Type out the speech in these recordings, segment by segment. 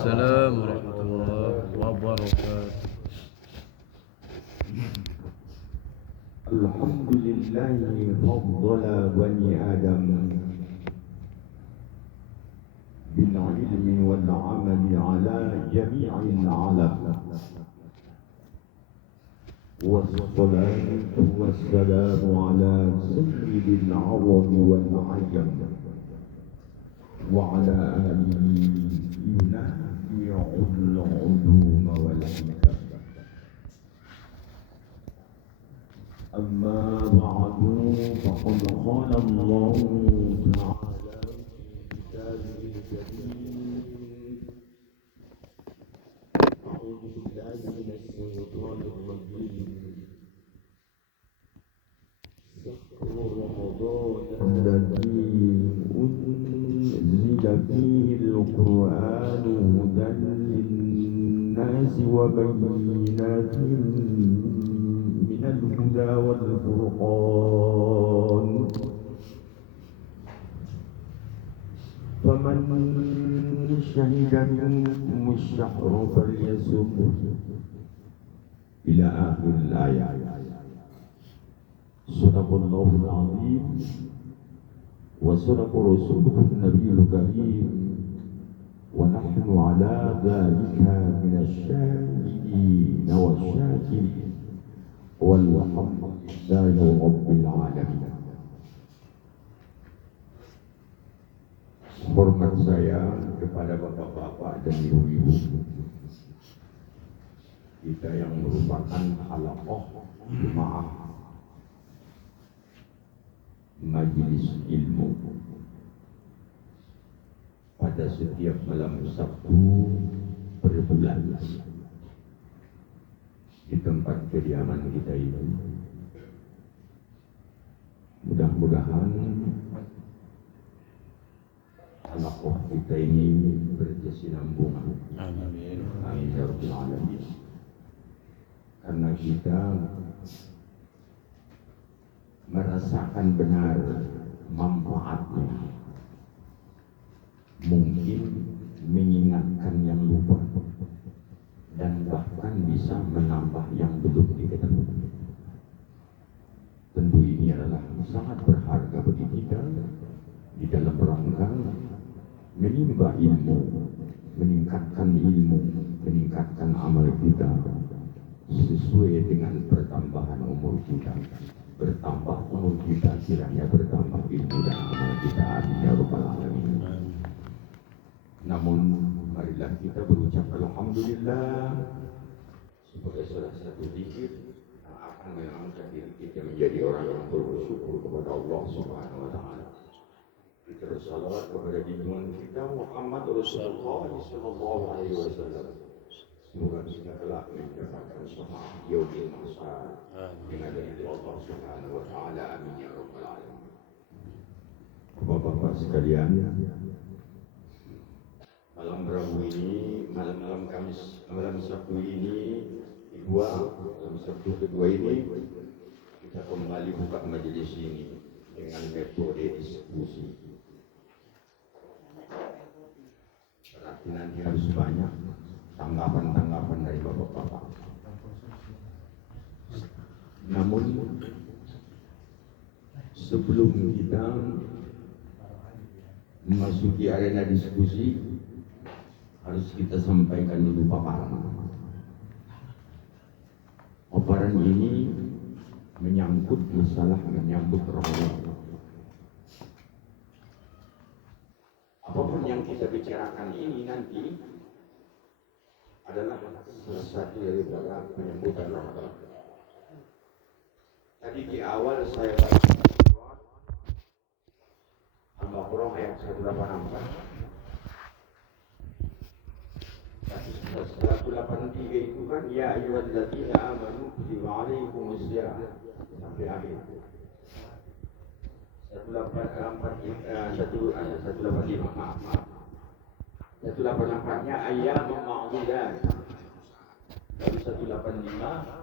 السلام ورحمة الله وبركاته. الحمد لله فضل بني آدم بالعلم والعمل على جميع العالم، والصلاة والسلام على سيد العرب والعجم وعلى آله ينافع العلوم والحكم. أما بعد فقد قال الله تعالى في كتابه الكريم: أعوذ بالله من الشيطان الرجيم. شهر رمضان الذي أنزل فيه القرآن هدى للناس وبينات من الهدى والفرقان، فمن شهد منكم الشهر فليصم، إلى آخر الآية. صدق الله العظيم وصدق رسوله النبي الكريم، ونحن على ذلك من الشاهدين والشاكرين، والحمد لله رب العالمين. Hormat saya kepada bapak-bapak dan ibu-ibu kita yang merupakan halaqah jemaah majelis ilmu pada setiap malam Sabtu berbulan di tempat kediaman kita ini. Mudah-mudahan halaqah kita ini berkesinambungan. Amin. Amin ya rabbal alamin. Karena kita merasakan benar manfaatnya, mungkin mengingatkan yang lupa dan bahkan bisa menambah yang belum diketahui. Tentu ini adalah sangat berharga bagi kita di dalam rangka menimba ilmu, meningkatkan ilmu, meningkatkan amal kita sesuai dengan pertambahan umur kita. Bertambah umur kita, kiranya bertambah ilmu dan amal kita. Amin ya rabbal alamin. Namun marilah kita berucap alhamdulillah sebagai salah satu zikir yang akan mengangkat diri kita menjadi orang yang bersyukur kepada Allah Subhanahu wa taala. Kita bersalawat kepada junjungan kita Muhammad Rasulullah sallallahu alaihi wasallam. Semoga kita kelak mendapatkan syafaat yaumil mahsyar dengan ridha Allah Subhanahu wa taala. Amin ya rabbal alamin. Bapak-bapak sekalian, malam Rabu ini, malam Kamis, malam Sabtu ini, malam Sabtu kedua ini, kita kembali buka majelis ini dengan metode diskusi. Berarti nanti harus banyak tanggapan-tanggapan dari bapak-bapak. Namun sebelum kita memasuki arena diskusi, harus kita sampaikan dulu paparan. Paparan ini menyangkut Ramadan. Apapun yang kita bicarakan ini nanti adalah salah satu daripada penyambutan Ramadan. Tadi di awal saya baca Al-Baqarah ayat 184. 183 itu kan ya ayyuhalladzina amanu kutiba alaikumusiyam sampai akhir. 185 maaf. 184-nya ayyamun ma'dudat. Lalu 185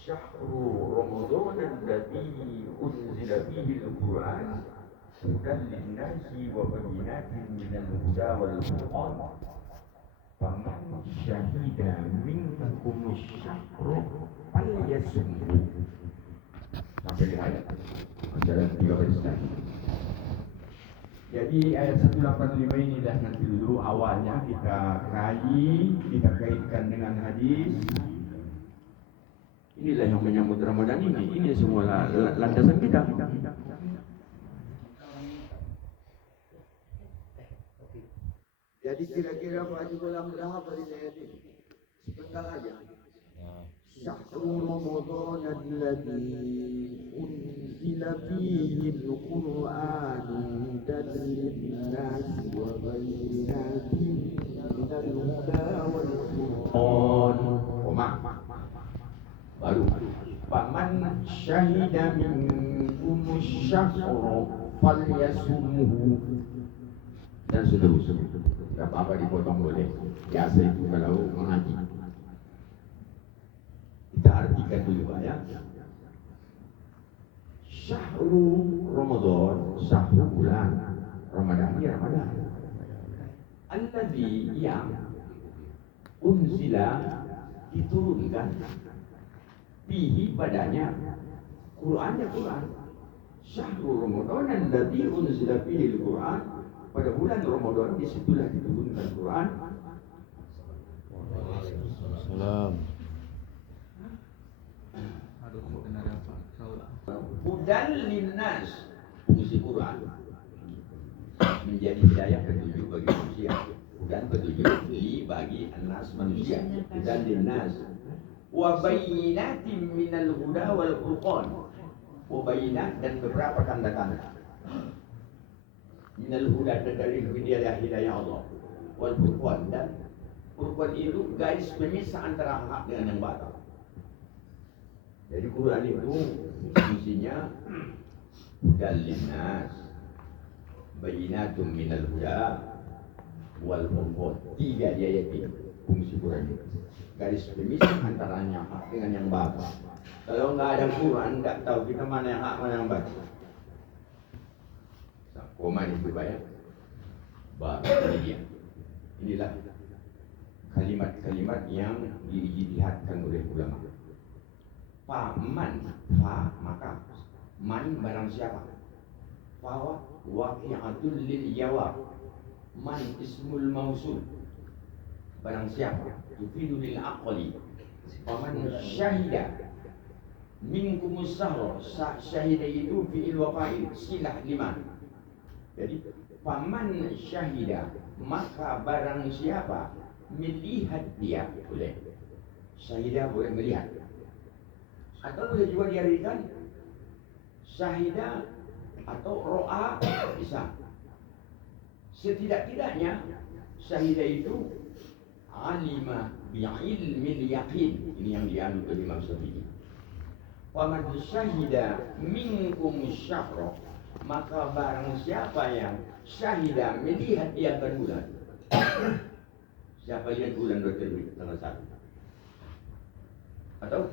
syahru Ramadan alladzi unzila fihi al-Qur'an hudan lin-nasi wa bayyinatin minal huda wal furqan. syahida minkum syahra falyasumhu. Sampai di ayat ajaran 13 tadi. Jadi ayat 185 ini dah nanti dulu awalnya kita kaitkan dengan hadis. Inilah yang menyambut Ramadan ini. Ini semua landasan kita. Jadi kira-kira Pak Haji Gulam berapa di ayat ini? Sebentar aja. Syahrul Ramadan alladzi unzila fihi al-Qur'an hudan lin-nas wa bayyinatin minal huda wal furqan. Baru faman syahida minkum syahra falyasumhu dan seterusnya. Tidak apa-apa dipotong boleh. Biasa itu kalau mengaji. Kita artikan dulu Pak ya. Syahrul Ramadan, syahrul bulan Ramadan, ya Ramadan. Alladzi yang unzila diturunkan fihi padanya Qurannya Quran. Syahrul Ramadan alladzi unzila fihi al-Quran. Pada bulan Ramadan disitulah diturunkan Quran. Salam. Hudan linnas, fungsi Quran menjadi hidayah petunjuk bagi manusia. Hudan petunjuk bagi anas manusia. Hudan linnas wa bayyinatin minal huda wal furqan. Wa bayyinat dan beberapa tanda-tanda. Minal huda dari hidayah Allah. Wal furqan dan furqan itu garis pemisah antara hak dengan yang batal. Jadi Quran itu fungsinya hudan linnas, bayyinatun minal huda wal furqan. Tiga dia ayat itu fungsi Quran itu. Garis pemisah antaranya hak dengan yang batal. Kalau nggak ada Quran, nggak tahu kita mana yang hak mana yang batal. Koma itu banyak. Baru ini dia. Inilah kalimat-kalimat yang diijtihadkan oleh ulama. Faman, maka man barang siapa? Fa waqi'atul lil jawab. Man ismul mausul. Barang siapa? Tufidu lil aqli. Faman syahida minkumus sahra. Syahida itu fi'il wa fa'il, silah liman. Jadi faman syahida, maka barang siapa melihat dia boleh. Syahida boleh melihat. Atau boleh juga diartikan syahida atau ro'a bisa. Setidak-tidaknya syahida itu alima bi'ilmil yaqin. Ini yang dianut oleh Imam Syafi'i. Faman syahida minkum syahra, maka barang siapa yang syahida melihat dia berbulan. Siapa lihat bulan berterbit tanggal 1? Atau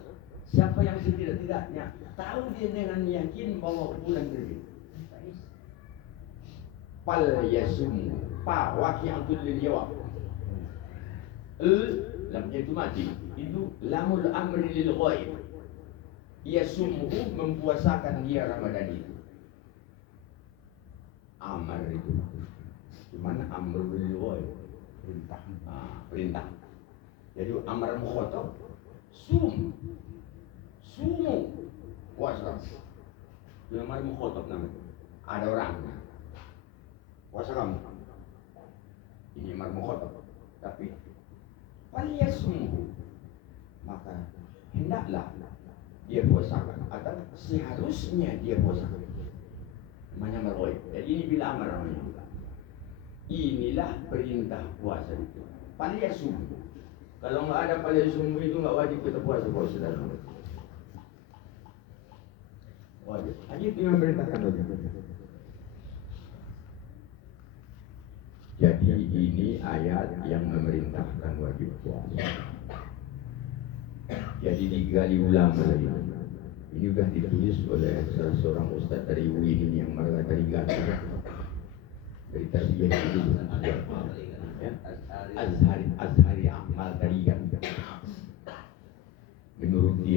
siapa yang setidak-tidaknya tahu dia dengan yakin bahwa bulan terbit. Fal yasum fa waqi'atul lil jawab. Lamnya itu mati. Itu lamul amri lil ghaib. Yasumhu mempuasakan dia Ramadan itu. Amar itu. Cuman amrul lil ghaib. Perintah. Perintah. Jadi amar mukhatab sumu puasa. Itu amar mukhatab namanya. Ada orangnya. Puasa kamu. Ini amar mukhatab. Tapi falyasumhu, maka hendaklah dia puasakan atau seharusnya dia puasakan. Namanya amar ghaib. Jadi ini bila amar namanya. Inilah perintah puasa itu. Falyasumhu. Kalau nggak ada falyasumhu itu nggak wajib kita puasa kalau saudara. Wajib. Hanya itu yang memerintahkan wajib. Jadi ini ayat yang memerintahkan wajib puasa. Jadi digali ulama lagi. Ini sudah ditulis oleh salah seorang ustaz dari UIN yang mereka teringat dari tarbiyah itu ya. Azhari Amal dari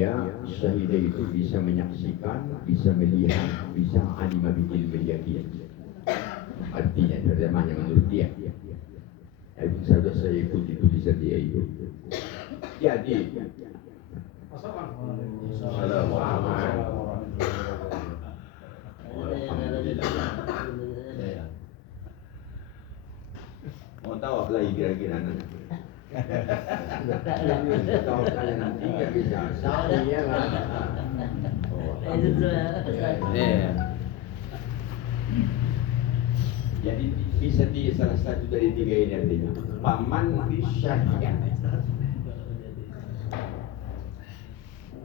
dia syahidah itu bisa menyaksikan, bisa melihat, bisa alima bil yakin. Artinya terjemahnya menurut dia. Saudara saya ikuti tulisan dia itu. Jadi, mau tahu apa lagi kira-kira nanti? Tahu kalian nanti nggak bisa. Saya kan. Jadi bisa di salah satu dari tiga ini artinya. Paman syahida.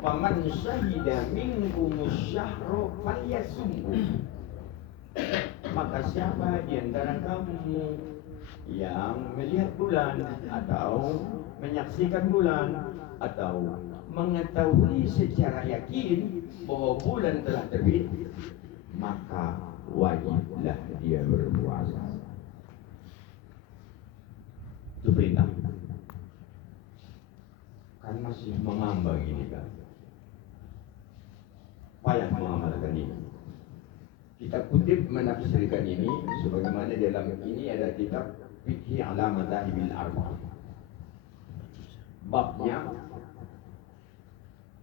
Paman syahida minkum syahru falyasumhu. Maka siapa di antara kamu yang melihat bulan atau menyaksikan bulan atau mengetahui secara yakin bahwa bulan telah terbit, maka wajiblah dia berpuasa. Itu perintah. Kan masih mengambang ini kan. Payah mengamalkan ini. Kita kutip menafsirkan ini sebagaimana dalam ini ada kitab Fiqh ala Madhahibil Arba'ah. Babnya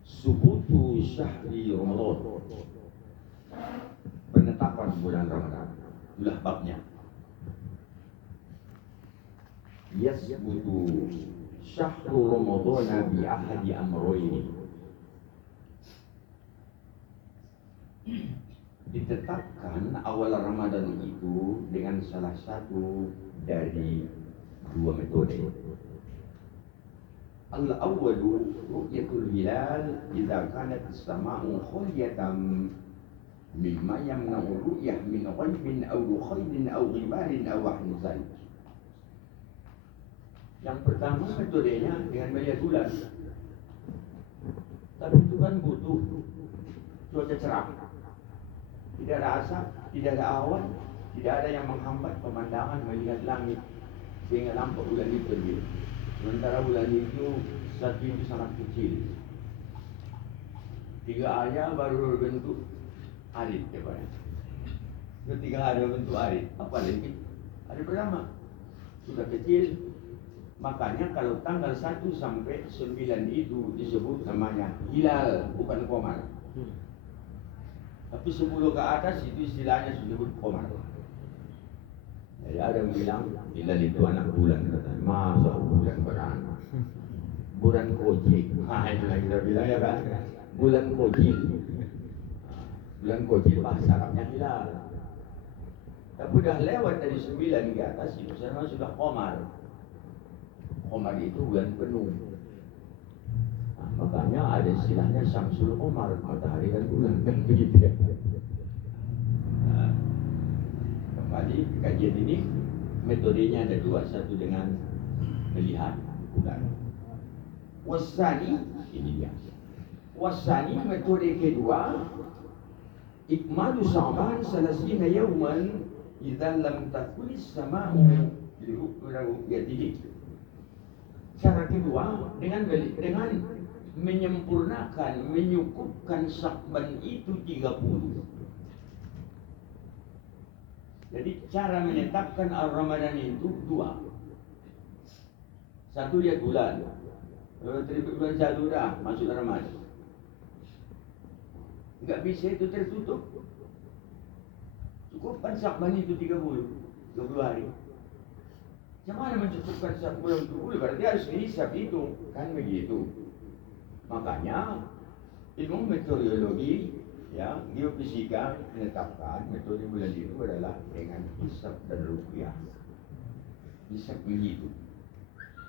Subutu Syahri Ramadan, penetapan bulan Ramadan. Itulah babnya. Yasbutu Syahru Ramadan bi ahadi amroini. Ditetapkan awal Ramadan itu dengan salah satu dari dua metode. Al-awwalu ru'yatul hilal idza kanat as-sama'u khaliyatan mimma yamna'u ru'yah min ghaibin aw khaydin aw ghibarin aw ahzan. Yang pertama metodenya dengan melihat bulan. Tapi itu kan butuh cuaca cerah. Tidak ada asap, tidak ada awan, tidak ada yang menghambat pemandangan melihat langit sehingga nampak bulan itu terbit. Sementara bulan itu saat itu sangat kecil. 3 hari baru berbentuk arit, ya Pak. Itu 3 hari berbentuk arit. Apa lagi? Hari pertama sudah kecil. Makanya kalau tanggal 1 sampai 9 itu disebut namanya hilal, bukan qamar. Tapi 10 ke atas itu istilahnya disebut qamar. Jadi ada yang bilang hilal itu anak bulan, katanya. Masa bulan beranak? Bulan kojik. Nah, itu lagi kita bilang ya kan? Bulan kojik. Bulan kojik bahasa Arabnya hilal. Tapi udah lewat dari 9 ke atas itu sekarang sudah qamar. Qamar itu bulan penuh. Nah, makanya ada istilahnya Syamsul Qamar, matahari dan bulan, kan begitu ya. Nah, kembali kajian ini metodenya ada dua, satu dengan melihat bulan. Wasani, ini dia. Wasani metode kedua, ikmalu Sya'ban salasina yawman idza lam takulis sama'u liru'yatihi. Cara kedua dengan menyempurnakan, menyukupkan Sya'ban itu 30. Jadi cara menetapkan Ramadan itu dua. Satu lihat bulan. Kalau terbit bulan 1 dah masuk Ramadan. Enggak bisa itu tertutup. Cukupkan Sya'ban itu 30 hari. Macam mana mencukupkan bulan 30? Berarti harus dihisap itu, kan begitu. Makanya ilmu meteorologi, ya, geofisika menetapkan metode bulan itu adalah dengan hisap dan ruqyah. Hisap begitu.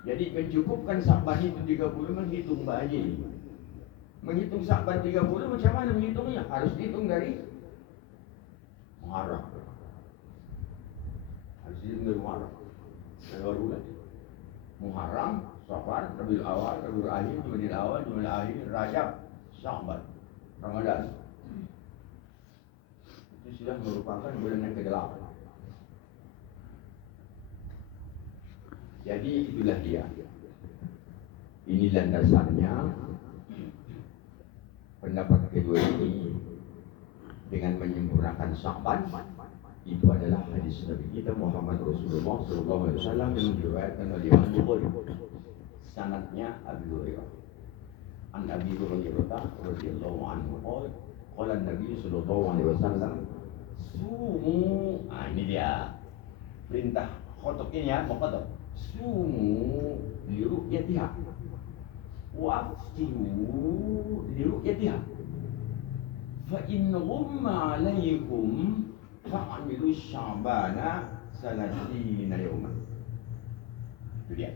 Jadi mencukupkan Sya'ban itu 30 menghitung bayi. Menghitung Sya'ban 30 macam mana menghitungnya? Harus dihitung dari Muharram. Harus dihitung dari Muharram. Dari bulan Muharram, Safar, Rabiul Awal, Rabiul Akhir, Jumadil Awal, Jumadil Akhir, Rajab, Sya'ban, Ramadan. Itu sudah merupakan bulan yang ke-8. Jadi itulah dia. Ini landasannya pendapat kedua ini dengan menyempurnakan Sya'ban itu adalah hadis Nabi kita Muhammad Rasulullah SAW yang diriwayatkan oleh Imam Bukhari. Sanadnya Abu Hurairah. An Abi Hurairah radhiyallahu anhu qala Nabi sallallahu alaihi wasallam sumu. Ini dia perintah khotob ini ya, muqaddam. Sumu li ru'yatiha wa aftiru li ru'yatiha fa in ghumma alaikum fa'amilu sya'bana salasina yawman. Itu dia.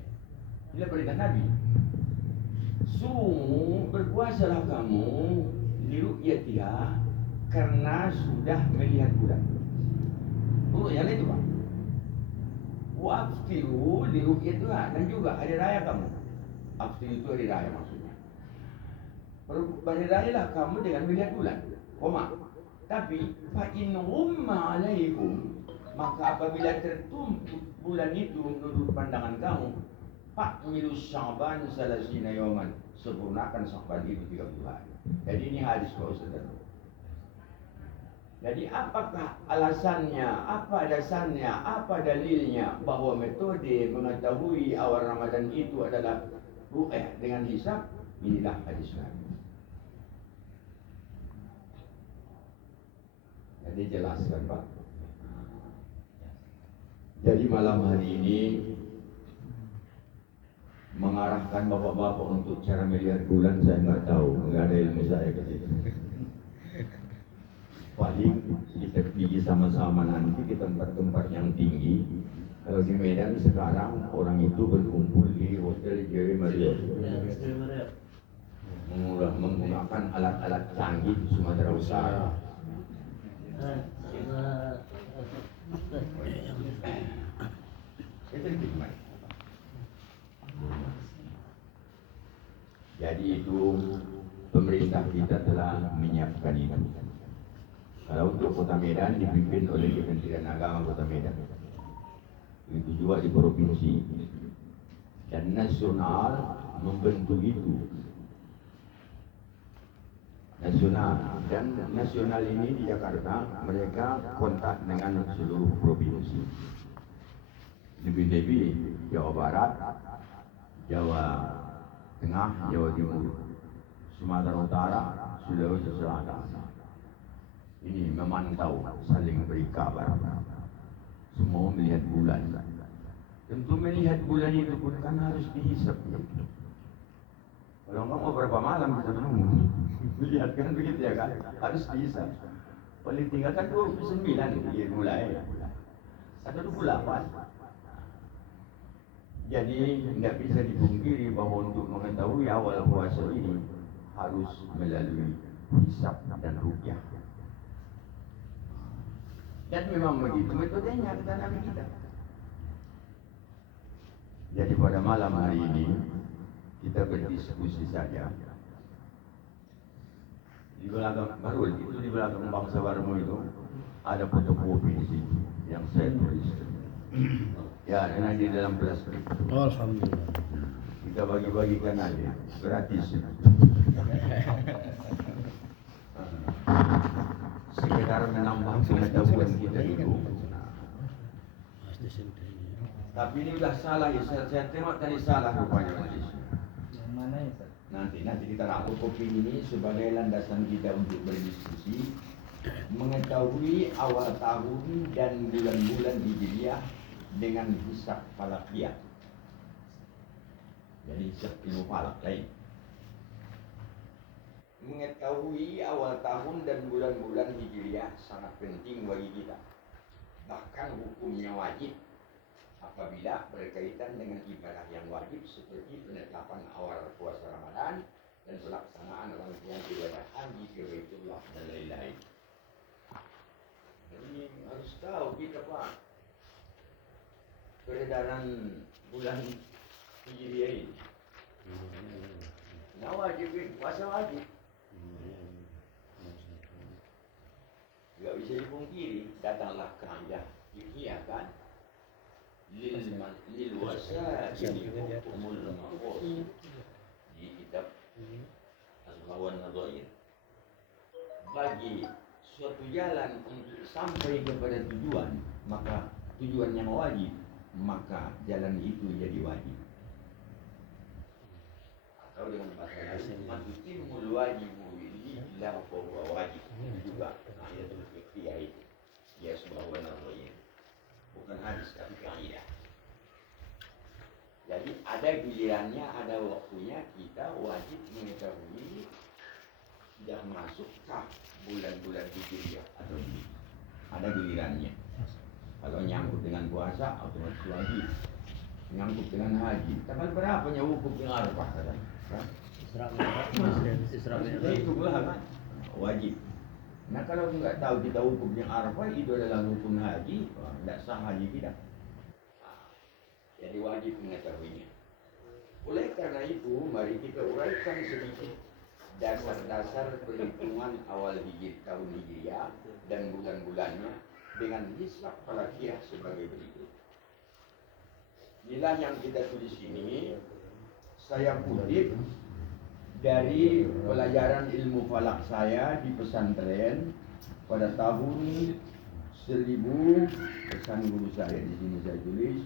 Ini perintah Nabi. Sumu, berpuasalah kamu liru'yatiha karena sudah melihat bulan. Yang itu Pak. Wa'aftiru liru'yatiha, dan juga hari raya kamu. Aftiru itu hari raya maksudnya. Berhari-rayalah kamu dengan melihat bulan. Koma. Tapi fa'in ghumma alaikum, maka apabila tertumpuk bulan itu menurut pandangan kamu, fa'milu sya'ban salasina yawman, sempurnakan Sya'ban itu 30 hari. Jadi ini hadis Pak Ustaz. Jadi apakah alasannya, apa dasarnya, apa dalilnya bahwa metode mengetahui awal Ramadan itu adalah ru'yah dengan hisab? Inilah hadis Nabi. Jadi jelaskan Pak. Jadi malam hari ini mengarahkan bapak-bapak untuk cara melihat bulan saya nggak tahu, nggak ada ilmu saya ke situ. Paling kita pergi sama-sama nanti ke tempat-tempat yang tinggi. Kalau di Medan sekarang orang itu berkumpul di Hotel Jerry Marriott, menggunakan alat-alat canggih di Sumatera Utara. Itu gimana? Jadi itu pemerintah kita telah menyiapkan itu. Kalau untuk Kota Medan dipimpin oleh Kementerian Agama Kota Medan, itu juga di provinsi, dan nasional membentuk itu. Nasional ini di Jakarta mereka kontak dengan seluruh provinsi. Lebih-lebih Jawa Barat, Jawa Tengah, Jawa Timur, Sumatera Utara, Sulawesi Selatan. Ini memantau, saling beri kabar. Semua melihat bulan. Tentu melihat bulan itu pun kan harus dihisap. Kalau nggak mau berapa malam kita menunggu. Melihat kan begitu ya kan? Harus dihisap. Paling tinggal kan 29 dia mulai. Atau 28. Jadi tidak bisa dipungkiri bahwa untuk mengetahui awal puasa ini harus melalui hisab dan ruqyah. Dan memang begitu metodenya kata Nabi kita. Jadi pada malam hari ini kita berdiskusi saja. Di belakang baru itu di belakang Bangsa Warmo itu ada fotokopi di situ yang saya tulis. Ya, dan di dalam plastik. Alhamdulillah. Kita bagi-bagikan aja, gratis. Sekedar menambah pengetahuan kita itu. Tapi ini udah salah ya, saya tengok tadi salah rupanya Mas. Yang mana ya, Pak? Nanti kita rangkum kopi ini sebagai landasan kita untuk berdiskusi mengetahui awal tahun dan bulan-bulan Hijriah dengan hisab falakiyah. Jadi hisab ilmu falak lain. Mengetahui awal tahun dan bulan-bulan Hijriah sangat penting bagi kita. Bahkan hukumnya wajib apabila berkaitan dengan ibadah yang wajib seperti penetapan awal puasa Ramadan dan pelaksanaan rangkaian ibadah haji ke Baitullah dan lain-lain. Jadi harus tahu kita Pak, peredaran bulan Hijriah ini. Nah wajib, puasa wajib. Tidak bisa dipungkiri, datanglah kaidah fikih kan. Lil wasa ini hukumul maqus di kitab Al-Qawan Nadhair bagi suatu jalan untuk sampai kepada tujuan, maka tujuan yang wajib, maka jalan itu jadi wajib. Atau dengan bahasa lain, matutimul wajibu illa huwa wajib. Itu juga ayatul fiqhiyah itu. Ya subhanallah. Bukan hadis tapi kaidah. Jadi ada gilirannya, ada waktunya kita wajib mengetahui sudah masukkah bulan-bulan hijriah atau tidak. Ada gilirannya. Kalau nyangkut dengan puasa otomatis wajib. Nyangkut dengan haji. Tanggal berapanya wukuf yang Arafah katanya? Isra Mi'raj. Itu pula kan wajib. Nah kalau nggak tahu kita wukuf yang Arafah itu adalah rukun haji, tidak sah haji kita. Jadi wajib mengetahuinya. Oleh karena itu, mari kita uraikan sedikit dasar-dasar perhitungan awal tahun Hijriah dan bulan-bulannya dengan hisab falakiyah sebagai berikut. Inilah yang kita tulis ini, saya kutip dari pelajaran ilmu falak saya di pesantren pada tahun 1000, pesan guru saya di sini saya tulis.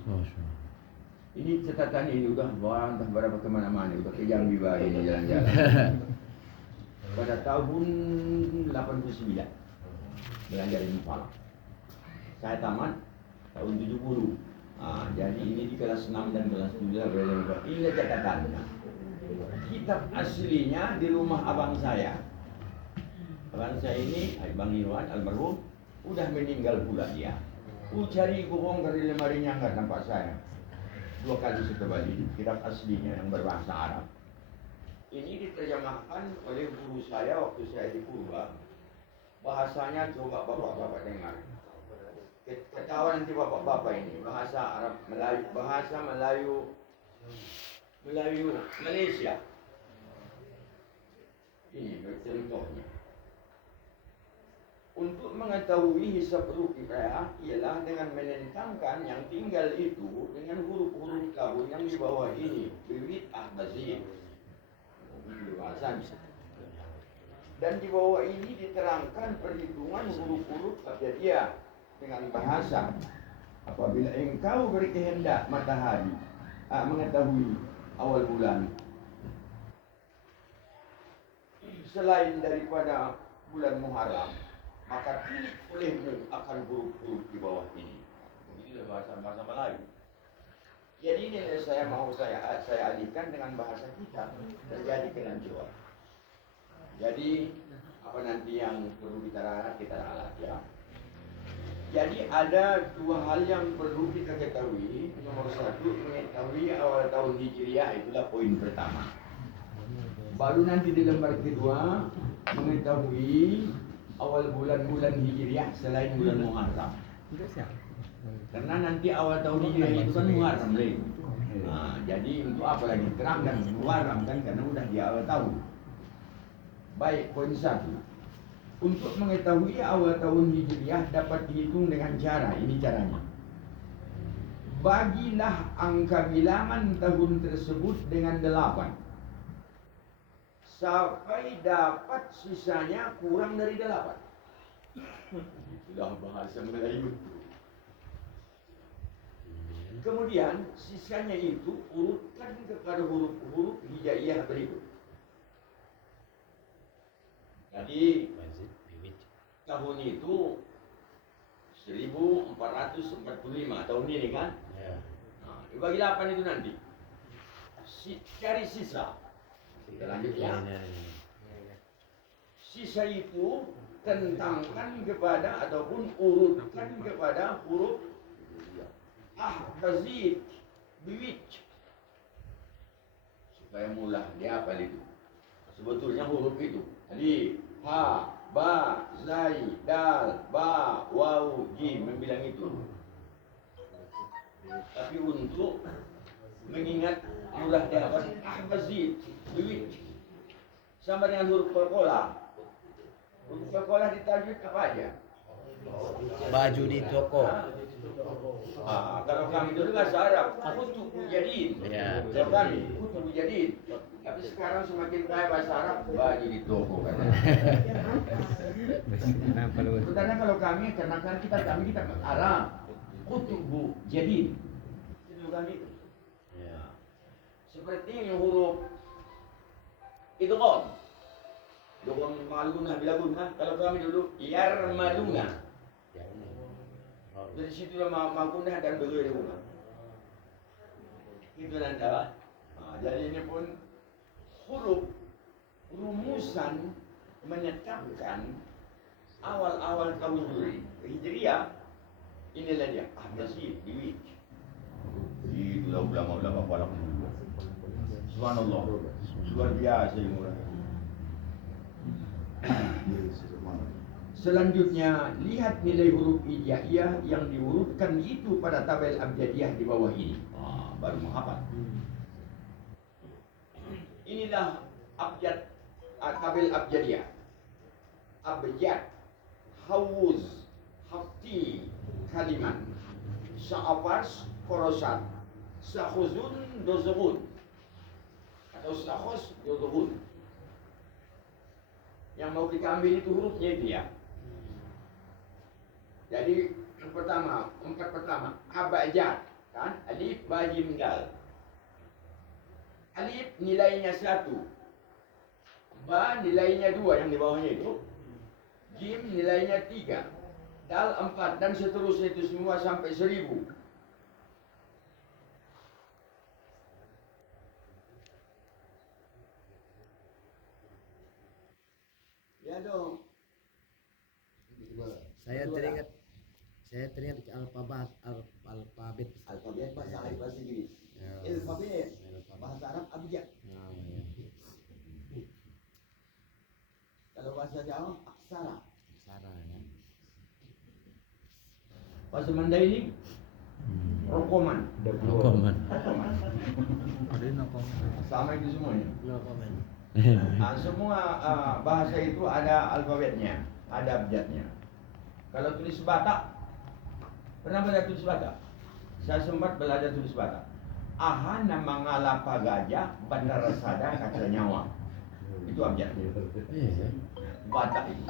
Ini catatan ini udah entah berapa kemana-mana, udah ke Jambi ini jalan-jalan. Pada tahun 89 belajar ilmu falak. Saya tamat tahun 70. Jadi ini di kelas 6 dan kelas 7 belajar. Ini catatannya. Kitab aslinya di rumah abang saya. Abang saya ini, Bang Irwan almarhum, udah meninggal pula dia. Cari bohong dari lemarinya nggak nampak saya. 2 kali setebal ini, kitab aslinya yang berbahasa Arab. Ini diterjemahkan oleh guru saya waktu saya di Purba. Bahasanya coba bapak-bapak dengar. Ketawa nanti bapak-bapak ini, bahasa Arab, Melayu, bahasa Melayu Malaysia. Ini contohnya. Untuk mengetahui hisab ruqyah ialah dengan menentangkan yang tinggal itu dengan huruf-huruf tahun yang di bawah ini, biwit ahbazin. Dan di bawah ini diterangkan perhitungan huruf-huruf abjadiyah dengan bahasa. Apabila engkau berkehendak matahari mengetahui awal bulan selain daripada bulan Muharram, maka pilih olehmu akan huruf-huruf di bawah ini. Ini bahasa Melayu. Jadi ini saya alihkan dengan bahasa kita, terjadi kelanjutan. Jadi apa nanti yang perlu kita ralat ya. Jadi ada 2 hal yang perlu kita ketahui. Nomor 1, mengetahui awal tahun Hijriah, itulah poin pertama. Baru nanti di lembar kedua mengetahui awal bulan-bulan Hijriah selain bulan Muharram. Karena nanti awal tahun Hijriah itu kan Muharram lagi. Jadi untuk apa lagi terangkan Muharram kan karena udah di awal tahun. Baik, poin 1. Untuk mengetahui awal tahun Hijriah dapat dihitung dengan cara, ini caranya. Bagilah angka bilangan tahun tersebut dengan 8. Sampai dapat sisanya kurang dari 8. Itulah bahasa Melayu. Kemudian sisanya itu urutkan kepada huruf-huruf hijaiyah berikut. Jadi tahun itu 1445 tahun ini kan? Bagi 8 itu nanti. Cari sisa. Kita lanjut ya. Sisa itu tentangkan kepada ataupun urutkan kepada huruf ahbazit biwit supaya mudah dia hafal itu. Sebetulnya huruf itu alif, ha, ba, zai, dal, ba, waw, jim membilang itu. Tapi untuk mengingat mudah dia hafal ahbazit biwit sama dengan huruf qalqalah. Huruf qalqalah di tajwid apa aja? Baju di toko. Kalau kami itu bahasa Arab, kutubu jadid. Ya. Kalau kami kutubu jadi. Tapi sekarang semakin kaya bahasa Arab, baju di toko kan. Sebenarnya kalau kami, karena kan kami Arab, kutubu jadi. Itu kami. Ya. Seperti yang huruf itu kon. Dokon maluna bilaguna. Kalau kami dulu yarmaluna. Dari situ makunah dan begitu rumah. Itu nanda. Jadi ini pun huruf rumusan menetapkan awal-awal tahun Hijriah. Inilah dia Ahmasi Dewi. Itulah ulama-ulama para dulu. Subhanallah. Luar biasa yang murah. Selanjutnya, lihat nilai huruf hijaiyah yang diurutkan itu pada tabel abjadiyah di bawah ini. Baru menghafal. Inilah abjad, tabel abjadiyah. Abjad, hawuz, hafti, kaliman, sa'afars, korosat, sa'khuzun, dozubun, atau sa'khuz, dozubun. Yang mau kita ambil itu hurufnya itu ya. Jadi empat pertama abjad kan, alif ba jim dal. Alif nilainya 1, ba nilainya 2 yang di bawahnya itu, jim nilainya 3, dal 4 dan seterusnya itu semua sampai 1000. Ya dong. Saya teringat alfabet Bahasa Arab, bahasa Inggris. Ya. Alfabet bahasa Arab abjad. Kalau bahasa Jawa aksara. ya. Bahasa Mandailing rokoman. Rokoman. Sama itu semuanya. Semua bahasa itu ada alfabetnya, ada abjadnya. Kalau tulis Batak, pernah belajar tulis Batak? Saya sempat belajar tulis Batak. Ahana mangalapa gajah, bandara sada kaca nyawa. Itu abjadnya. Batak itu.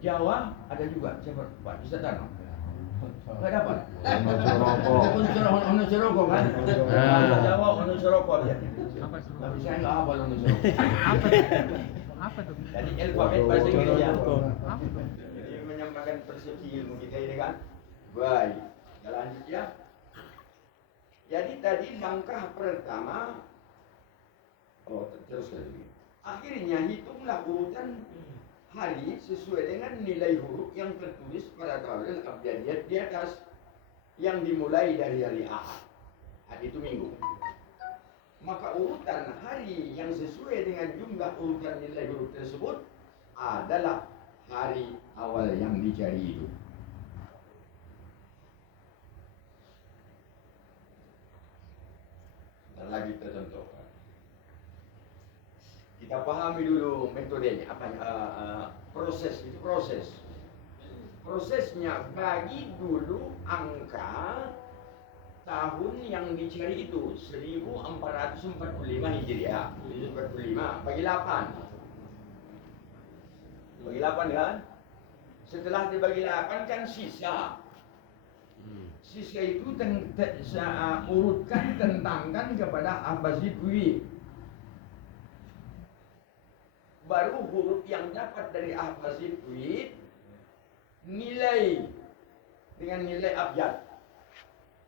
Jawa ada juga. Siapa? Pak Ustaz Tarno. Enggak dapat. Ono Soroko kan? Jawa ono Soroko abjadnya. Tapi saya enggak hafal ono Soroko. Apa tuh? Jadi alfabet bahasa Inggris ya. Jadi menyampaikan persepsi ilmu kita ini kan. Baik. Kita lanjut ya. Jadi tadi langkah pertama. Terus lagi. Akhirnya hitunglah urutan hari sesuai dengan nilai huruf yang tertulis pada tabel abjadiyah di atas, yang dimulai dari hari Ahad. Hari itu Minggu. Maka urutan hari yang sesuai dengan jumlah urutan nilai huruf tersebut adalah hari awal yang dicari itu. Dan lagi tertentu. Kita pahami dulu metodenya, proses itu proses. Prosesnya bagi dulu angka tahun yang dicari itu 1445 Hijriah. 1445 bagi 8. Bagi 8 kan? Setelah dibagi 8 kan sisa. Sisa itu urutkan, tentangkan kepada Abbasi Bui. Baru huruf yang dapat dari Abbasi Bui nilai dengan nilai abjad.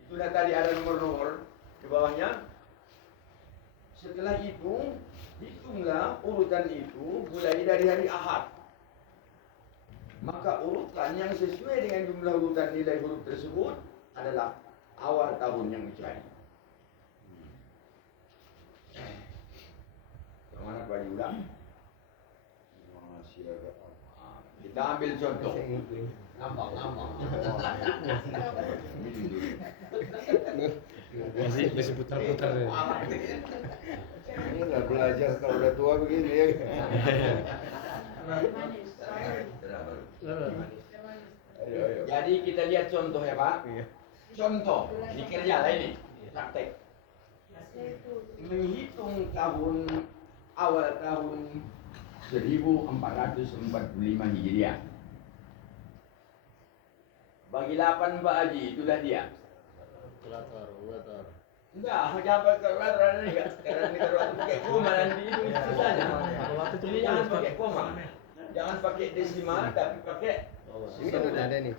Itulah tadi ada nomor-nomor di bawahnya. Setelah itu, hitunglah urutan itu mulai dari hari Ahad. Maka urutan yang sesuai dengan jumlah urutan nilai huruf tersebut adalah awal tahun yang dicari. Kemana Pak Yuda? Kita ambil contoh. Nampak. Masih putar-putar. Ini nggak belajar kalau udah tua begini ya. Jadi kita lihat contoh ya Pak. Contoh, dikerja lah ini. praktek. Menghitung awal tahun 1445 Hijriah. Bagi 8 Pak Haji, itulah dia. Enggak, jangan pakai kalkulator ini enggak. Karena ini kalau pakai koma nanti itu susahnya. Ini jangan pakai koma. Jangan pakai desimal tapi pakai Ini kan udah ada nih.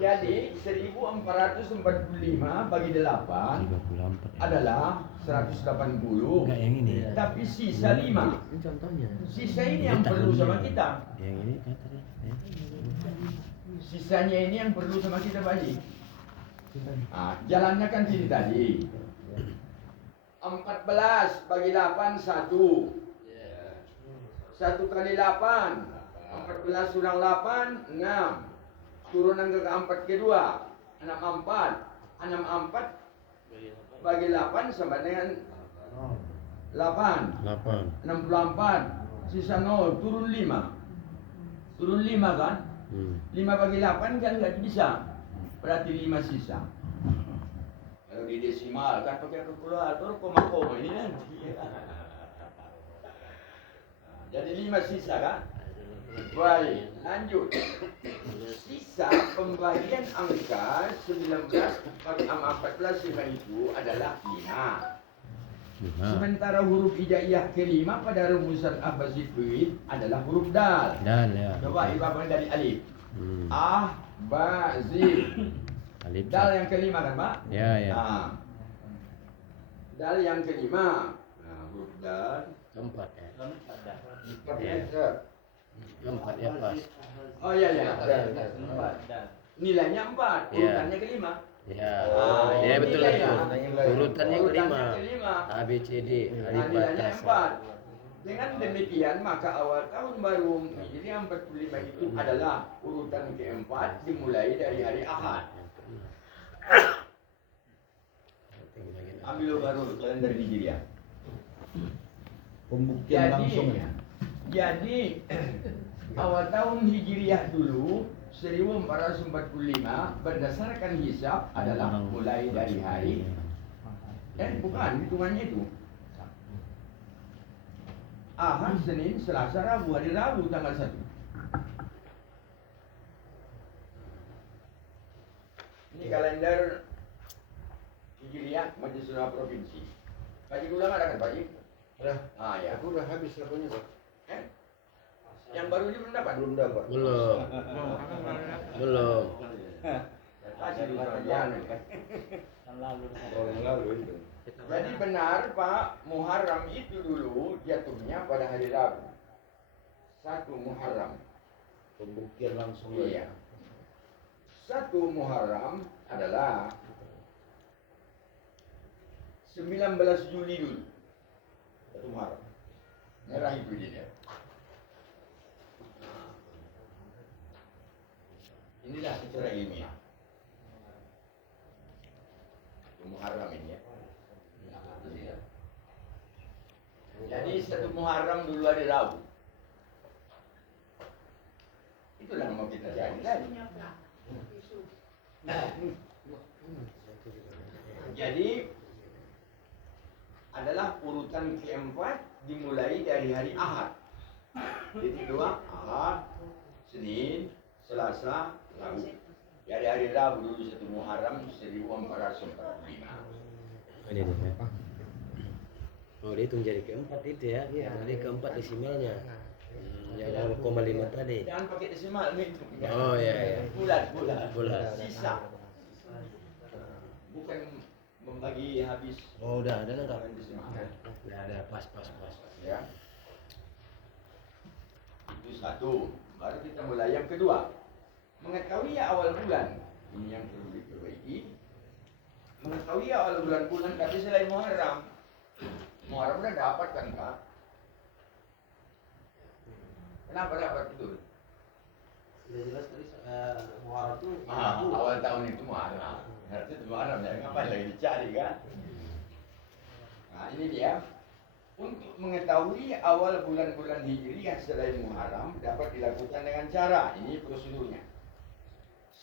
Jadi 1445 bagi 8 34. adalah 180. Enggak yang ini. Tapi sisa 5. Ini contohnya. Sisa ini yang perlu sama kita. Yang ini katanya. Sisanya ini yang perlu sama kita Pak Haji. Jalannya kan sini tadi. 14 bagi 8 1. 1 kali 8. 14 kurang 8 6. Turunan ke keempat kedua 64. 64 bagi 8 sama dengan 8. 64. Sisa 0 turun 5. Turun 5 kan? 5 bagi 8 kan nggak bisa. Berarti 5 sisa. Kalau di desimal kan pakai kalkulator koma-koma ini nanti. Jadi 5 sisa kan? Baik, lanjut. Sisa pembagian angka 19 bagi 14 sisa itu adalah 5. Sementara huruf hijaiyah kelima pada rumusan Abasid adalah huruf dal. Dan ya. Coba ibaratkan dari alif. Ahbazid. Alif. Dal yang kelima kan, Pak? Ya, ya. Dal yang kelima. Huruf dal. Keempat ya. Ya. Keempat ya pas. Oh iya ya. Nilainya 4, urutannya kelima. Ya. Oh, Ya betul nilainya. itu. Urutannya kelima. kelima. A B C D. Alif Nilainya batas. 4. Dengan demikian maka awal tahun baru Hijriah 45 itu adalah urutan keempat dimulai dari hari Ahad. Ambil baru kalender Hijriah. Pembuktian langsung ya. Jadi awal tahun Hijriah dulu 1445 berdasarkan hisab adalah mulai dari hari bukan hitungannya itu Ahad, Senin, Selasa, Rabu, hari Rabu tanggal 1. Ini kalender Hijriah Majelis Ulama Provinsi. Pak Haji Gulam ada kan Pak Haji? Ada. Ya. Aku udah habis laporannya Pak. Yang baru ini belum dapat? Belum dapat. Belum. Belum. Kasih dulu jangan. Tahun yang lalu itu. Jadi benar Pak, Muharram itu dulu jatuhnya pada hari Rabu. 1 Muharram. Pembuktian langsung Iya. 1 Muharram adalah 19 Juli dulu. 1 Muharram. Merah itu dia. Inilah secara ilmiah. Muharram ini ya. Jadi 1 Muharram dulu hari Rabu. Itulah yang mau kita cari tadi. Jadi adalah urutan keempat dimulai dari hari Ahad. Jadi 2 Ahad, Senin, Selasa, Rabu. Dari hari Rabu dulu 1 Muharram 1445. Ini dia. Ya. Oh, dia hitung jadi keempat itu ya. Jadi keempat desimalnya. Yang 0,5 tadi. Jangan pakai desimal nih. Oh iya iya. Bulat. Sisa. Bukan membagi habis. Oh, udah ada lengkap. Dengan desimal. Udah ada pas. Ya. Itu 1. Baru kita mulai yang kedua. Mengetahui awal bulan. Ini yang perlu diperbaiki. Mengetahui awal bulan tapi selain Muharram. Muharram udah dapat kan Kak? Kenapa dapat betul? Sudah jelas tadi Muharram itu Awal tahun itu Muharram. Berarti itu Muharram ya, ngapain lagi dicari kan? Nah ini dia. Untuk mengetahui awal bulan-bulan Hijriah selain Muharram dapat dilakukan dengan cara ini prosedurnya.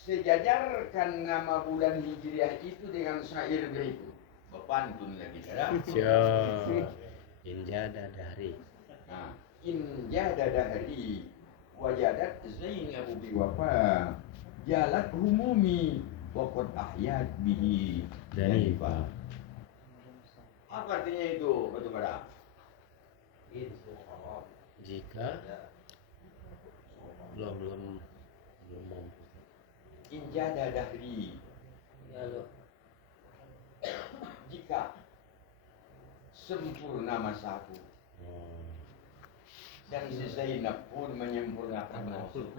sejajarkan nama bulan Hijriah itu dengan syair berikut. Bepantun lagi ya. Siap. Injada dari. Nah, in jada dahri wajadat Zainab biwafa jalat humumi wa qad ahyat bihi Danifa. Apa artinya itu, Batu Bara? Jika belum mampu. Injada dahri. Jika sempurna masaku dan si Zainab pun menyempurnakan masaku.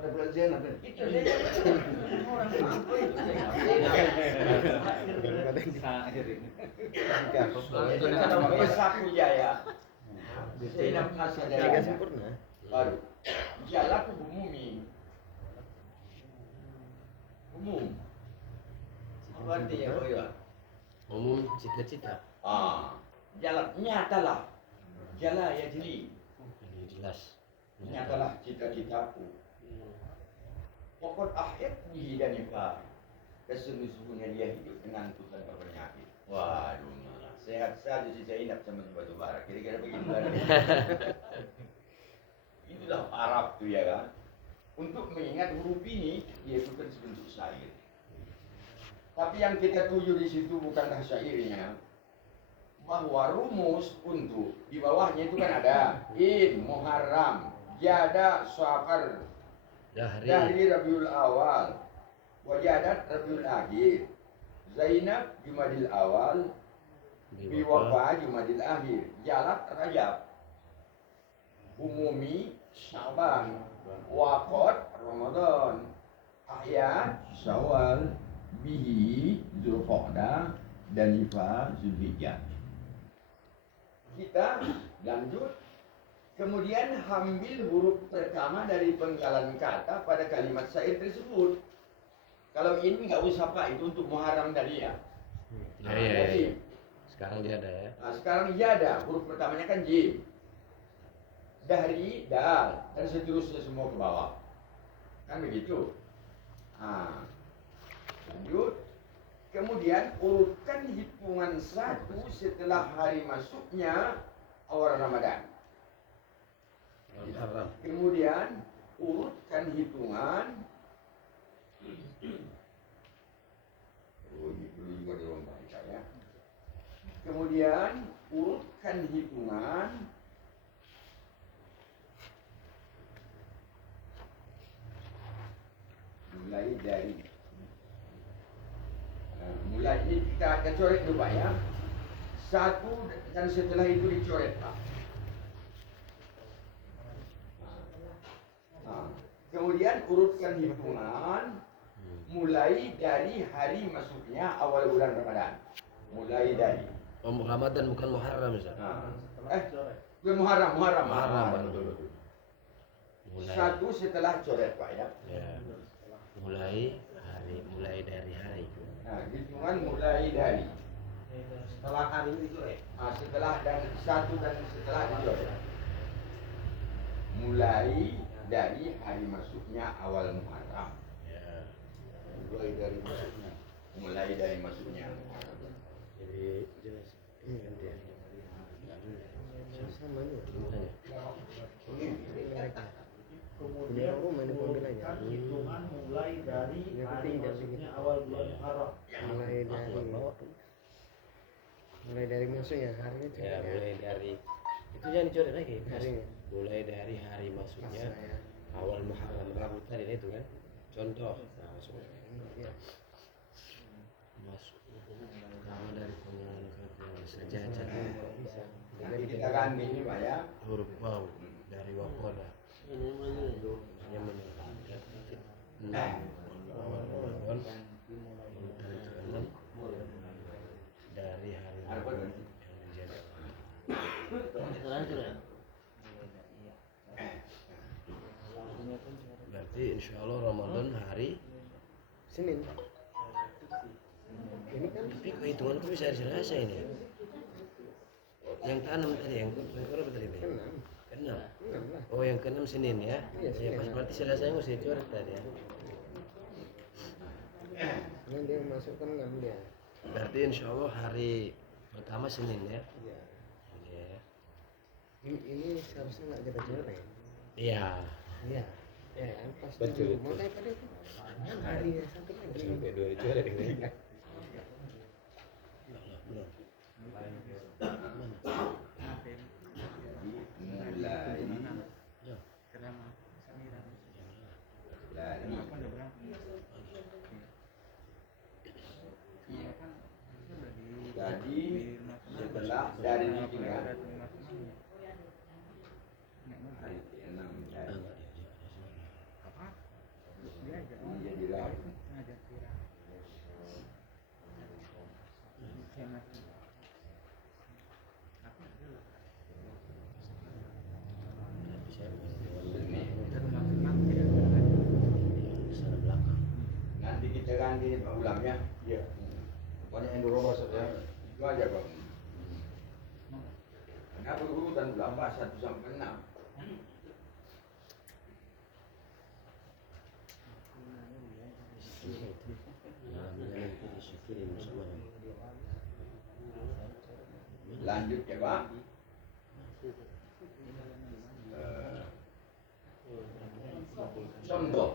Ada bulan Zainab itu Zainab. Orang apa itu Zainab? Masaku jaya. Zainab masih Jika jaya. sempurna. Baru jalan umumi. Umum. Apa artinya, Boy? Umum cita-cita. Jalan nyatalah. Jala ya jadi. Ini jelas. Nyatalah cita-citaku. Pokok akhir bihi dan ifa. Kesungguh-sungguhnya dia hidup denganku tanpa penyakit. Waduh, malah sehat saja si Zainab sama si Batu Bara. Kira-kira begitu kan? Itulah Arab tuh ya kan. Untuk mengingat huruf ini, dia bukan sebentuk syair. Tapi yang kita tuju di situ bukanlah syairnya, bahwa rumus untuk di bawahnya itu kan ada in Muharram, jada Syafar, Dahri Rabiul Awal, wajadat Rabiul Akhir, Zainab Jumadil Awal, Biwafa Jumadil Akhir, Jalat Rajab, Umumi Syaban, Waqot Ramadan, Ahyat Syawal, Bihi Zulqa'dah, dan Ifa Zulhijjah. Kita lanjut. Kemudian ambil huruf pertama dari penggalan kata pada kalimat syair tersebut. Kalau ini nggak usah Pak, itu untuk Muharram tadi ya. Ya. Sekarang dia ada ya. Nah, sekarang dia ada. Huruf pertamanya kan J. Dahri, dal, dan seterusnya semua ke bawah. Kan begitu. Lanjut. Kemudian urutkan hitungan 1 setelah hari masuknya awal Ramadan. Kemudian urutkan hitungan. Kemudian urutkan hitungan mulai dari mulai ini kita akan coret dulu Pak ya. 1 dan setelah itu dicoret Pak. Kemudian urutkan hitungan mulai dari hari masuknya awal bulan Ramadan. Mulai dari Ramadan bukan Muharram Ustaz. Muharram. Mulai. 1 setelah coret Pak ya. Mulai dari hari. Hitungan mulai dari Setelah hari itu setelah dan 1 dan setelah dicoret. Mulai dari hari masuknya awal Muharram. mulai dari masuknya. Mulai dari masuknya Muharram. Jadi jelas. Ini kan dia. Sama nih. Kemudian urutkan hitungan mulai dari hari masuknya awal bulan Muharram. Mulai dari masuknya hari itu Ya, mulai dari itu jangan dicoret lagi harinya. Mulai dari hari masuknya awal Muharram Rabu tadi itu kan. Contoh, masuk kalau dari pengenalan kata saja Nanti kita ganti ini Pak ya. huruf waw dari wakoda yang menunjukkan awal Ramadan urutan ke-6 dari hari Rabu yang menjadi berarti insya Allah Ramadan hari Senin. Ini kan tapi kok hitunganku bisa dirasa ini yang ke-6 tadi yang berapa tadi ini? Ke-6. Ke-6. Enam lah. Oh yang ke-6 Senin ya? Iya, Ya Senin. pas berarti Selasa yang mesti coret tadi ya. Ini dia masuk ke 6 dia. Berarti insya Allah hari pertama Senin ya. Iya. Iya. Ini seharusnya nggak kita jual ya. Iya. Iya. Ya kan pas Betul, dulu. Makanya pada itu kan hari ya sampai lagi. Sampai 2 dicoret ini. Mulai dari jadi setelah dari bikinan hari ke-6 jadi Rabu. Nanti kita ganti ulangnya. Iya. Banyak yang dulu maksudnya. Itu aja Bang. Kenapa urutan berapa 1 sampai 6? Lanjut ya Pak. Contoh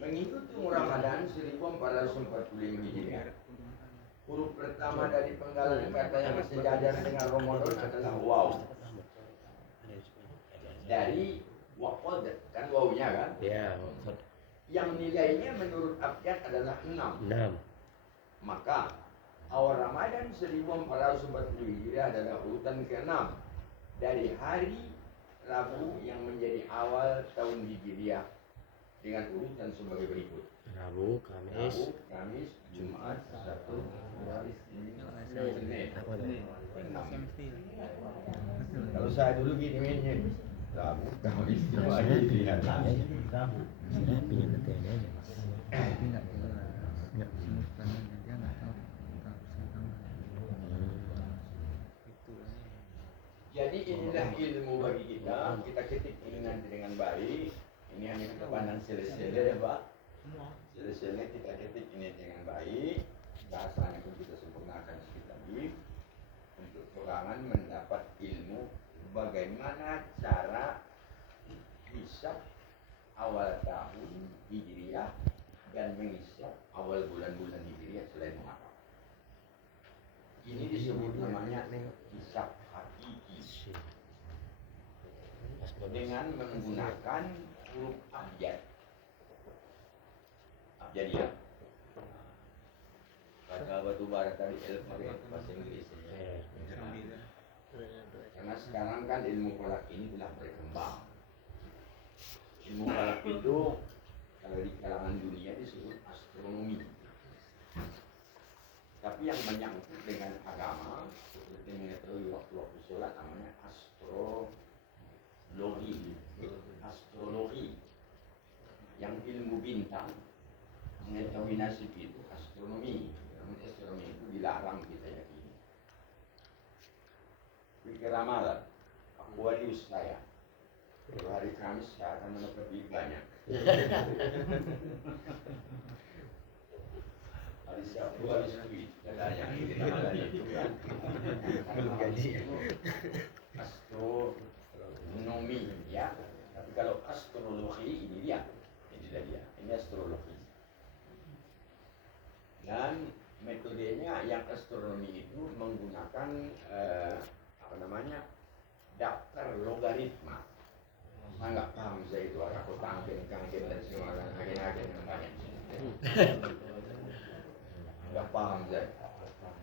mengikuti Ramadan 1445 Hijriah. Huruf pertama dari penggalan kata yang sejajar dengan Ramadan adalah waw. Dari waqad kan wawnya kan? Ya, Yang nilainya menurut abjad adalah 6. 6. Maka awal Ramadan 1440 Hijriah adalah urutan ke-6 dari hari Rabu yang menjadi awal tahun Hijriah dengan urutan sebagai berikut. Rabu, Kamis, Kamis, Jumat, Sabtu, Kamis, Senin. apa tuh? 6. Kalau saya dulu gini mainnya. Rabu, Kamis, Jumat, Jumat. Saya pinjam ATM aja. Tapi nggak nggak semut karena dia nggak tahu itu. Jadi inilah ilmu bagi kita. Kita ketik ini nanti dengan baik. Ini hanya ketebalan sele-sele ya Pak. Sele-sele kita ketik ini dengan baik. Bahasanya pun kita sempurnakan sedikit lagi. Untuk perangan mendapat ilmu bagaimana cara hisab awal tahun Hijriah dan menghisab awal bulan-bulan Hijriah selain Muharram. Ini disebut namanya hisab hakiki dengan menggunakan huruf abjad. Abjadiyah. Kata batu bara tadi alfabet bahasa Inggris. Karena sekarang kan ilmu falak ini telah berkembang. Ilmu falak itu kalau di kalangan dunia disebut astronomi. Tapi yang menyangkut dengan agama seperti mengetahui waktu-waktu sholat namanya astrologi. Astrologi. Yang ilmu bintang mengetahui nasib itu astronomi. Namun astronomi itu dilarang kita yakini. Pikir ramalan, Aquarius saya. Kalau hari Kamis saya akan menepati banyak. Hari Sabtu hari Senin katanya itu kan. Belum gaji. Astronomi ya. Tapi kalau astrologi ini dia. Ini astrologi. Dan metodenya yang astronomi itu menggunakan daftar logaritma. Saya nggak paham saya itu arah kotangken, kangken dan semua agen-agen yang banyak. Nggak paham saya.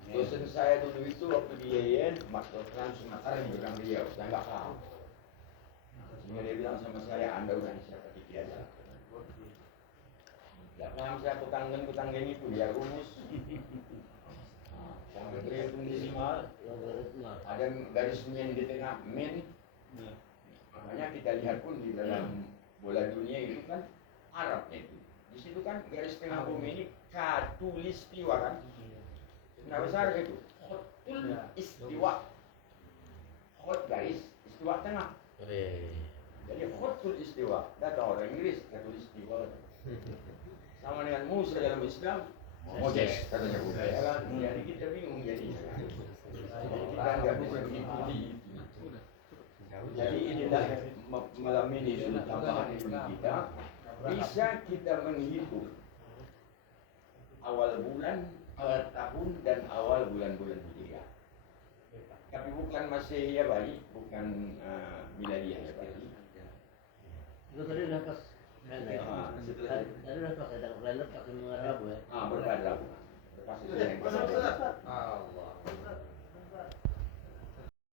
Dosen saya dulu itu waktu di YN, Dr. Trans Sumatera di Bilang Riau, saya nggak paham. Sehingga dia bilang sama saya, Anda udah siapa pikiran. Nggak paham saya kotangken itu, dia rumus. Yang desimal, ada garisnya di tengah min. Makanya kita lihat pun di dalam bola dunia itu kan Arabnya itu. Di situ kan garis tengah bumi ini katulistiwa kan. Nah besar itu. Khotul istiwa. Khot garis istiwa tengah. Jadi khotul istiwa. Data orang Inggris katulistiwa. sama dengan Musa dalam Islam, Moses katanya Buddha ya kan. Jadi kita bingung jadi. Kita nggak bisa mengikuti. Jadi inilah malam ini sudah tambahan ilmu kita. Bisa kita menghitung awal bulan, awal tahun dan awal bulan-bulan hijriah. Tapi bukan Masehi ya Bali, bukan Miladiah ya Bali. Itu tadi udah pas. Setelah Tadi udah pas ada kalender pakai mengarah Rabu ya. berkadar. Pasti saya yang